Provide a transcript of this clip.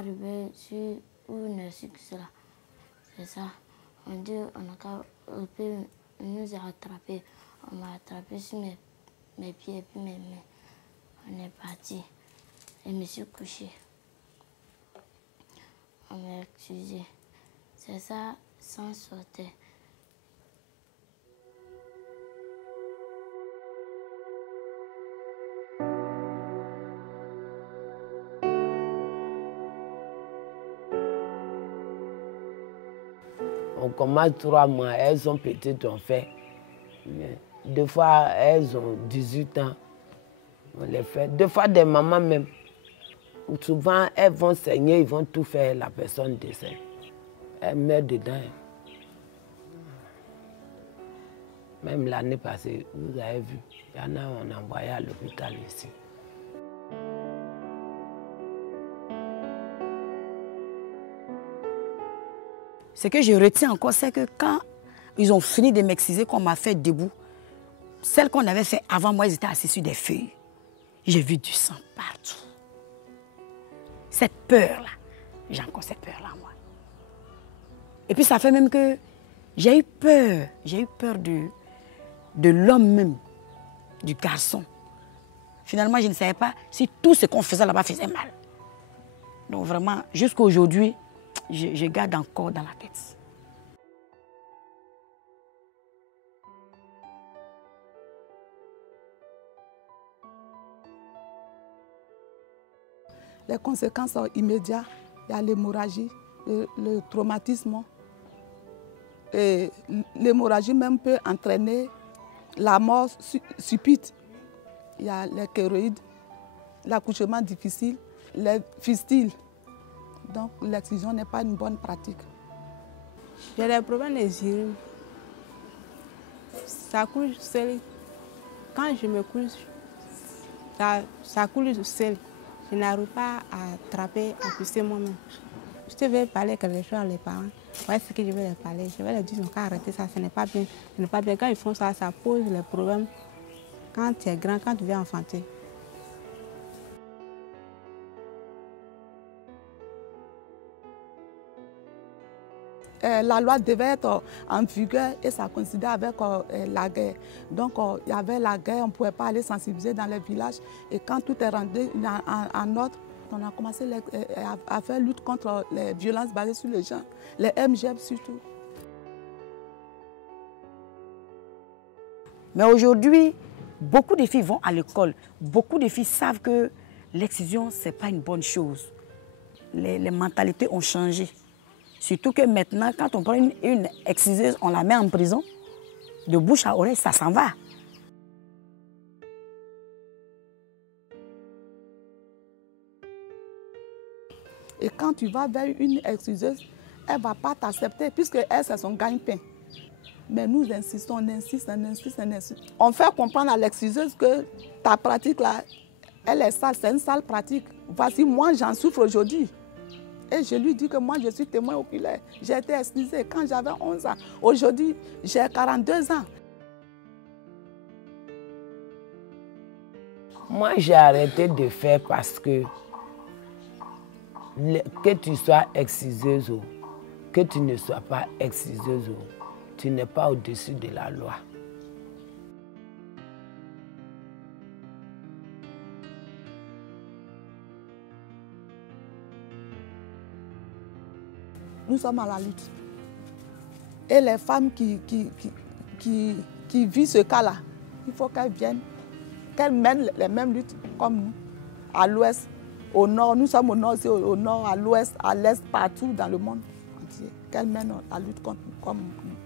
arrivé sur où on a su que c'est là. C'est ça. On dit, on nous a rattrapés. On m'a attrapé sur mes pieds et puis mes mains. On est parti. Et je me suis couché. On m'a accusé. C'est ça, sans sortir. On commence 3 mois, elles sont petites, on fait. Deux fois, elles ont 18 ans. On les fait. Deux fois, des mamans même. Souvent, elles vont saigner, ils vont tout faire, la personne décède. Elle meurt dedans. Même l'année passée, vous avez vu, il y en a, on a envoyé à l'hôpital ici. Ce que je retiens encore, c'est que quand ils ont fini de m'exciser, qu'on m'a fait debout, celles qu'on avait fait avant moi, ils étaient assis sur des feuilles. J'ai vu du sang partout. Cette peur-là, j'ai encore cette peur-là, moi. Et puis ça fait même que j'ai eu peur de l'homme même, du garçon. Finalement, je ne savais pas si tout ce qu'on faisait là-bas faisait mal. Donc vraiment, jusqu'à aujourd'hui, je garde encore dans la tête. Les conséquences sont immédiates. Il y a l'hémorragie, le traumatisme. Et l'hémorragie même peut entraîner la mort subite. Il y a les kéroïdes, l'accouchement difficile, les fistules. Donc l'excision n'est pas une bonne pratique. J'ai des problèmes des urines. Ça coule seul. Quand je me couche, ça coule seul. Je n'arrive pas à attraper, à pousser moi-même. Je vais parler quelque chose à les parents. Voilà ce que je vais leur parler. Je vais leur dire qu'à arrêter ça, ce n'est pas bien. Ce n'est pas bien. Quand ils font ça, ça pose les problèmes. Quand tu es grand, quand tu viens enfanter. La loi devait être en vigueur et ça coïncidait avec la guerre. Donc il y avait la guerre, on ne pouvait pas aller sensibiliser dans les villages. Et quand tout est rentré en ordre, on a commencé à faire lutte contre les violences basées sur les gens, les MGM surtout. Mais aujourd'hui, beaucoup de filles vont à l'école. Beaucoup de filles savent que l'excision, ce n'est pas une bonne chose. Les mentalités ont changé. Surtout que maintenant, quand on prend une exciseuse, on la met en prison. De bouche à oreille, ça s'en va. Et quand tu vas vers une exciseuse, elle ne va pas t'accepter puisque elle, c'est son gagne-pain. Mais nous insistons, on insiste, on insiste, on insiste. On fait comprendre à l'exciseuse que ta pratique là, elle est sale, c'est une sale pratique. Voici, moi j'en souffre aujourd'hui. Et je lui dis que moi je suis témoin oculaire. J'ai été excisée quand j'avais 11 ans. Aujourd'hui, j'ai 42 ans. Moi j'ai arrêté de faire parce que tu sois exciseuse ou que tu ne sois pas exciseuse, tu n'es pas au-dessus de la loi. Nous sommes à la lutte. Et les femmes qui vivent ce cas-là, il faut qu'elles viennent, qu'elles mènent les mêmes luttes comme nous, à l'ouest, au nord. Nous sommes au nord, aussi, au nord, à l'ouest, à l'est, partout dans le monde entier. Qu'elles mènent la lutte comme nous.